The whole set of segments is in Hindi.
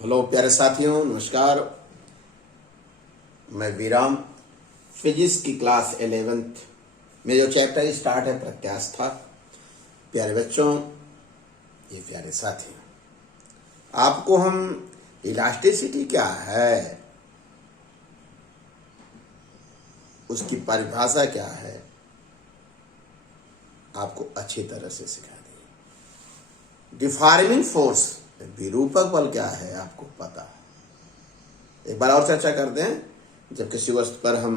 हेलो प्यारे साथियों, नमस्कार। मैं विराम। फिजिक्स की क्लास 11th में जो चैप्टर स्टार्ट है प्रत्यास्था। प्यारे बच्चों, ये प्यारे साथियों, आपको हम इलास्टिसिटी क्या है, उसकी परिभाषा क्या है, आपको अच्छी तरह से सिखा दी। डिफॉर्मिंग फोर्स, विरूपक बल क्या है आपको पता है। एक बार और चर्चा करते हैं। जब किसी वस्तु पर हम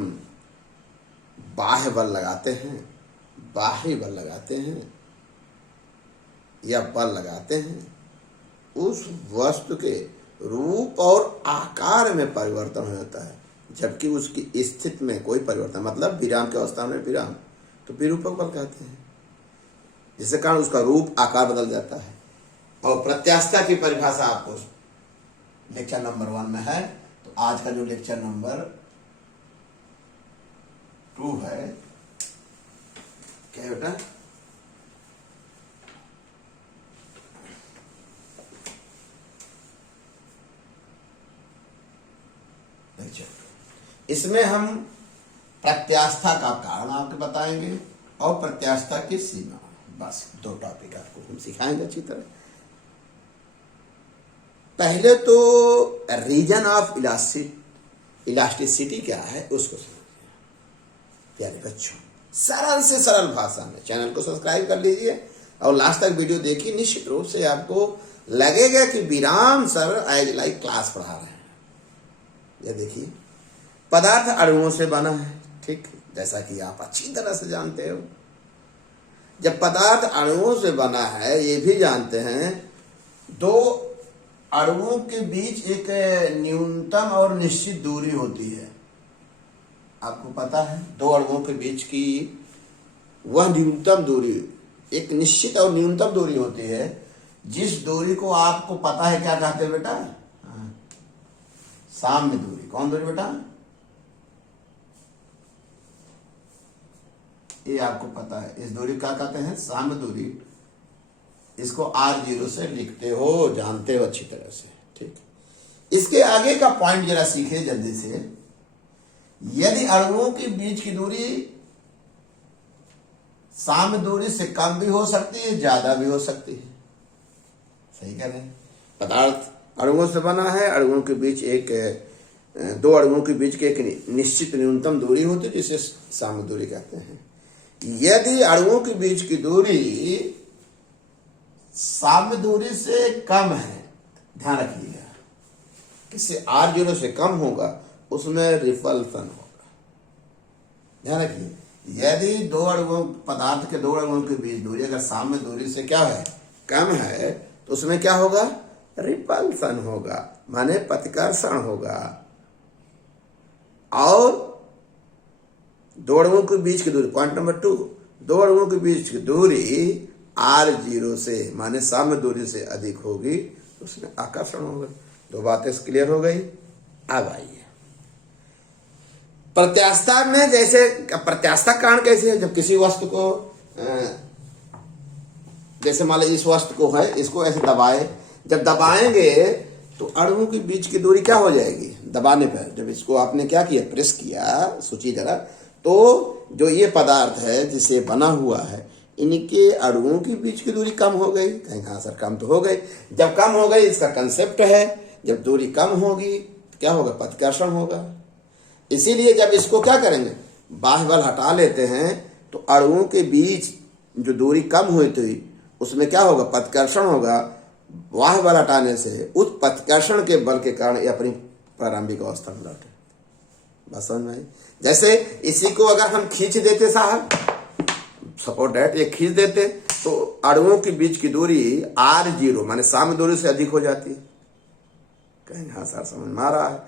बाह्य बल लगाते हैं, बाहरी बल लगाते हैं या बल लगाते हैं, उस वस्तु के रूप और आकार में परिवर्तन हो जाता है, जबकि उसकी स्थिति में कोई परिवर्तन, मतलब विराम की अवस्था में विराम, तो विरूपक बल कहते हैं, जिसके कारण उसका रूप आकार बदल जाता है। और प्रत्यास्था की परिभाषा आपको लेक्चर नंबर 1 में है। तो आज का जो लेक्चर नंबर 2 है, क्या है बेटा? लेक्चर, इसमें हम प्रत्यास्था का कारण आपको बताएंगे और प्रत्यास्था की सीमा। बस 2 टॉपिक आपको हम सिखाएंगे अच्छी तरह। पहले तो रीजन ऑफ इलास्टिसिटी क्या है उसको समझिए। प्यारे बच्चों, सरल से सरल भाषा में चैनल को सब्सक्राइब कर लीजिए और लास्ट तक वीडियो देखिए। निश्चित रूप से आपको लगेगा कि विराम सर एज लाइक क्लास पढ़ा रहे हैं। ये देखिए, पदार्थ अणुओं से बना है, ठीक, जैसा कि आप अच्छी तरह से जानते हो। जब पदार्थ अणुओं से बना है, ये भी जानते हैं, 2 अणुओं के बीच एक न्यूनतम और निश्चित दूरी होती है। आपको पता है 2 अणुओं के बीच की वह न्यूनतम दूरी, एक निश्चित और न्यूनतम दूरी होती है, जिस दूरी को आपको पता है क्या कहते हैं बेटा? साम्य दूरी। कौन दूरी बेटा? ये आपको पता है। इस दूरी क्या कहते हैं? साम्य दूरी। इसको R0 से लिखते हो, जानते हो अच्छी तरह से, ठीक। इसके आगे का पॉइंट जरा सीखिए जल्दी से। यदि अणुओं के बीच की दूरी साम्य दूरी से कम भी हो सकती है, ज्यादा भी हो सकती है। सही कह रहे हैं। पदार्थ अणुओं से बना है, अणुओं के बीच 2 अणुओं के बीच की एक निश्चित न्यूनतम दूरी होती है, जिसे साम्य दूरी कहते हैं। यदि अणुओं के बीच की दूरी साम्य दूरी से कम है, ध्यान रखिएगा, किससे? R0 से कम होगा, उसमें रिपल्सन होगा। ध्यान रखिए, यदि 2 अणुओं, पदार्थ के 2 अणुओं के बीच दूरी अगर साम्य दूरी से क्या है? कम है, तो उसमें क्या होगा? रिपल्सन होगा, माने प्रतिकर्षण होगा। और 2 अणुओं के बीच की दूरी, पॉइंट नंबर 2, 2 अणुओं के बीच की दूरी R0 से, माने साम्य दूरी से अधिक होगी, तो उसमें आकर्षण होगा। 2 बातें क्लियर हो गई। अब आइए प्रत्यास्था में। जैसे प्रत्यास्था कारण कैसे है? जब किसी वस्तु को, जैसे मान लीजिए इस वस्तु को है, इसको ऐसे दबाए, जब दबाएंगे तो अणुओं के बीच की दूरी क्या हो जाएगी? दबाने पर जब इसको आपने क्या किया, प्रेस किया, सोचिए जरा, तो जो ये पदार्थ है जिसे बना हुआ है, इनके अणुओं के बीच की दूरी कम हो गई। कहीं हाँ सर, कम तो हो गई। जब कम हो गई, इसका कंसेप्ट है, जब दूरी कम होगी तो क्या होगा? प्रतिकर्षण होगा। इसीलिए जब इसको क्या करेंगे, बाह्य बल हटा लेते हैं, तो अणुओं के बीच जो दूरी कम हुई थी, उसमें क्या होगा? प्रतिकर्षण होगा। बाह्य बल हटाने से उस प्रतिकर्षण के बल के कारण ये अपनी प्रारंभिक अवस्था में लौटे। बस समझ में आई? जैसे इसी को अगर हम खींच देते साहब, सपोर्ट दैट, ये खींच देते, तो अणुओं के बीच की दूरी R0 माने साम्य दूरी से अधिक हो जाती है। कहीं हाँ सर, समझ में आ रहा है?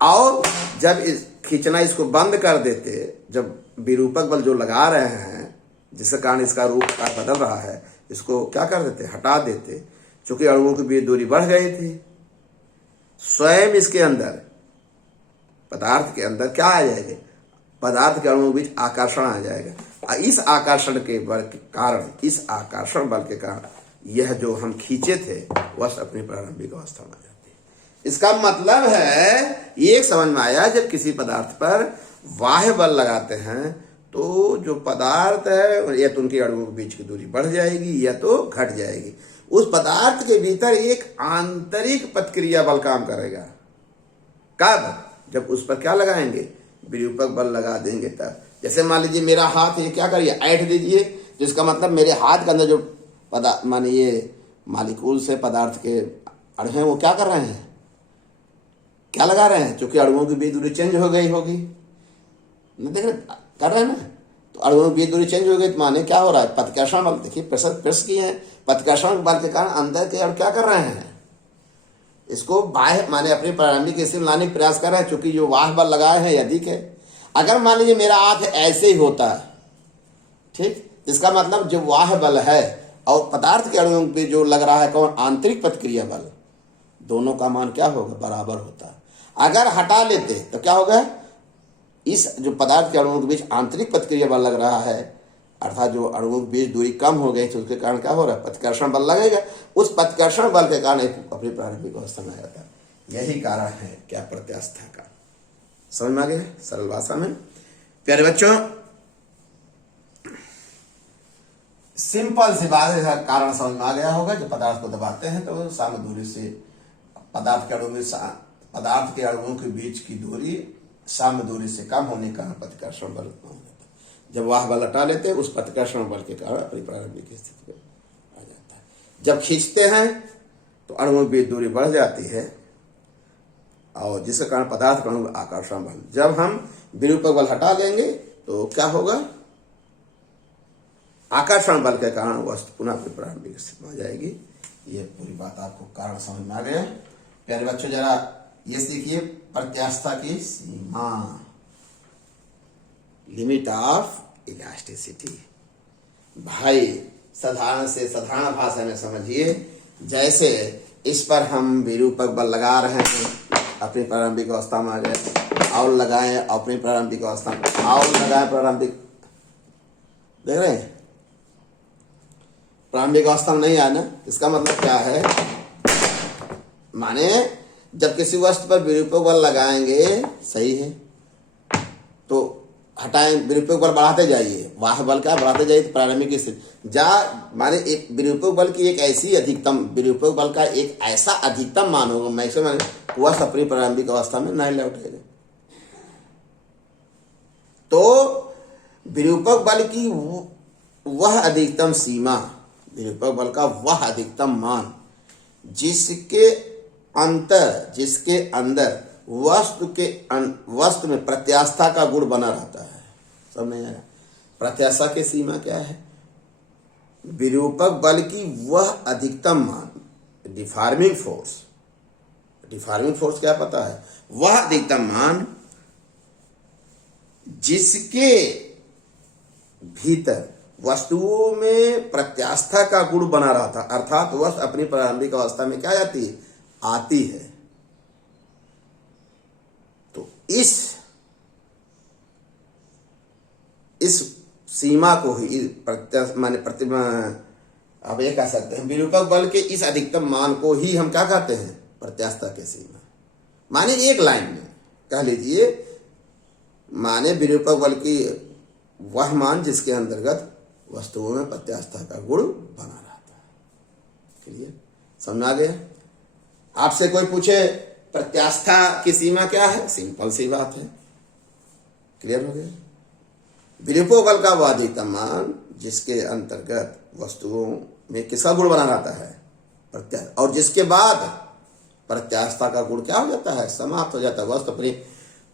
और जब इस खींचना इसको बंद कर देते, जब विरूपक बल जो लगा रहे हैं, जिसके कारण इसका रूप बदल रहा है, इसको क्या कर देते? हटा देते। चूंकि अणुओं के बीच दूरी बढ़ गई थी, स्वयं इसके अंदर, पदार्थ के अंदर क्या आ जाएगा? पदार्थ के अणुओं के बीच आकर्षण आ जाएगा। इस आकर्षण के बल के कारण, इस आकर्षण बल के कारण यह जो हम खींचे थे, वह अपनी प्रारंभिक अवस्था में आ जाती है। इसका मतलब है ये समझ में आया, जब किसी पदार्थ पर बाह्य बल लगाते हैं तो जो पदार्थ है या तो उनके अणुओं के बीच की दूरी बढ़ जाएगी या तो घट जाएगी। उस पदार्थ के भीतर एक आंतरिक प्रतिक्रिया बल काम करेगा। कब? जब उस पर क्या लगाएंगे? विरूपक बल लगा देंगे तब। जैसे मान लीजिए मेरा हाथ ये क्या करिए, ऐंठ दीजिए, जिसका मतलब मेरे हाथ के अंदर जो पदार्थ माने ये मालिक्यूल से पदार्थ के अणु हैं वो क्या कर रहे हैं, क्या लगा रहे हैं? चूंकि अणुओं की बीच दूरी चेंज हो गई होगी, देख रहे कर रहे हैं ना, तो अणुओं की बीच दूरी चेंज हो गई तो माने क्या हो रहा है? प्रतिकर्षण बल। देखिए प्रेस किए हैं, प्रतिकर्षण बल के कारण अंदर के अणु क्या कर रहे हैं? इसको बाह्य माने अपनी प्रारंभिक स्थिति में लाने का प्रयास कर रहे हैं, चूंकि जो बाह्य बल लगाए हैं अधिक है। अगर मान लीजिए मेरा हाथ ऐसे ही होता है, ठीक, इसका मतलब जो बाह्य बल है और पदार्थ के अणुओं पे जो लग रहा है कौन, आंतरिक प्रतिक्रिया बल, दोनों का मान क्या होगा? बराबर होता है। अगर हटा लेते तो क्या होगा? इस जो पदार्थ के अणुओं के बीच आंतरिक प्रतिक्रिया बल लग रहा है, अर्थात जो अणुओं के बीच दूरी कम हो गई तो उसके कारण क्या हो रहा है? प्रतिकर्षण बल लगेगा। उस प्रतिकर्षण बल के कारण अपनी प्रारंभिक अवस्था में आ जाता है। यही कारण है क्या? प्रत्यास्था का। समझ में आ गया? सरल भाषा में। प्यारे बच्चों, सिंपल सी बात है, कारण समझ में आ गया होगा। जब पदार्थ को दबाते हैं तो साम्य दूरी से पदार्थ के अणुओं के बीच की दूरी साम्य दूरी से कम होने का प्रतिकर्षण बल उत्पन्न होता है। जब वह बल हटा लेते हैं उस प्रतिकर्षण बल के कारण अपनी प्रारंभिक स्थिति में आ जाता है। जब खींचते हैं तो अणुओं के बीच दूरी बढ़ जाती है और जिसके कारण पदार्थ के अणु आकर्षण बल। जब हम विरूपक बल हटा लेंगे तो क्या होगा? आकर्षण बल के कारण वस्तु पुनः अपनी प्रारंभिक स्थिति में आ जाएगी। ये पूरी बात आपको कारण समझ में आ गया। प्यारे बच्चों, जरा ये सीखिए प्रत्यास्था की सीमा, लिमिट ऑफ इलास्टिसिटी। भाई साधारण भाषा में समझिए। जैसे इस पर हम विरूपक बल लगा रहे हैं, अपनी प्रारंभिक अवस्था में आ जाए, और लगाएं अपनी प्रारंभिक अवस्था में, और लगाएं प्रारंभिक, देख रहे हैं प्रारंभिक अवस्था में नहीं आना। इसका मतलब क्या है? माने जब किसी वस्तु पर विरूपक बल लगाएंगे, सही है, तो हटाएं, विरूपक बल बढ़ाते जाइए, बाह्य बल का बढ़ाते जाइए तो प्रारंभिक स्थिति माने एक विरूपक बल की एक ऐसी अधिकतम, विरूपक बल का एक ऐसा अधिकतम मान होगा मैक्सिमम, वह अपनी प्रारंभिक अवस्था में नहीं लौटेगा। तो विरूपक बल की वह अधिकतम सीमा, विरूपक बल का वह अधिकतम मान जिसके अंदर वस्तु में प्रत्यास्था का गुण बना रहता है। सब नहीं आया? प्रत्यास्था की सीमा क्या है? विरूपक बल की वह अधिकतम मान, डिफॉर्मिंग फोर्स क्या पता है? वह अधिकतम मान जिसके भीतर वस्तुओं में प्रत्यास्था का गुण बना रहा था, अर्थात वस्तु अपनी प्रारंभिक अवस्था में क्या आती है। तो इस सीमा को ही अब ये कह सकते हैं, विरूपक बल के इस अधिकतम मान को ही हम क्या कहते हैं? प्रत्यास्था की सीमा। माने एक लाइन में कह लीजिए, माने विरूपक बल की वह मान जिसके अंतर्गत वस्तुओं में प्रत्यास्था का गुण बना रहता है। क्लियर? समझ आ गया? आपसे कोई पूछे प्रत्यास्था की सीमा क्या है? सिंपल सी बात है। क्लियर हो गया? विरूपक बल का वह अधिकतम मान जिसके अंतर्गत वस्तुओं में किसका गुण बना रहता है? प्रत्यास्था। और जिसके बाद प्रत्यास्था का गुण क्या हो जाता है? समाप्त हो जाता है। वस्तु अपनी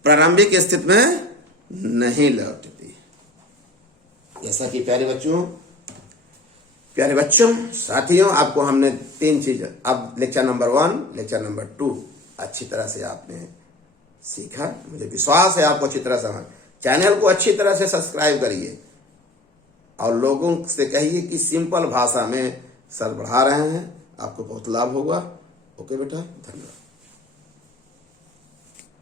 प्रारंभिक स्थिति में नहीं लौटती। जैसा कि प्यारे बच्चों साथियों, आपको हमने 3 चीज, अब लेक्चर नंबर 1, लेक्चर नंबर 2 अच्छी तरह से आपने सीखा। मुझे विश्वास है आपको अच्छी तरह समझ। चैनल को अच्छी तरह से सब्सक्राइब करिए और लोगों से कहिए कि सिंपल भाषा में सर बढ़ा रहे हैं, आपको बहुत लाभ होगा। ओके बेटा, धन्यवाद।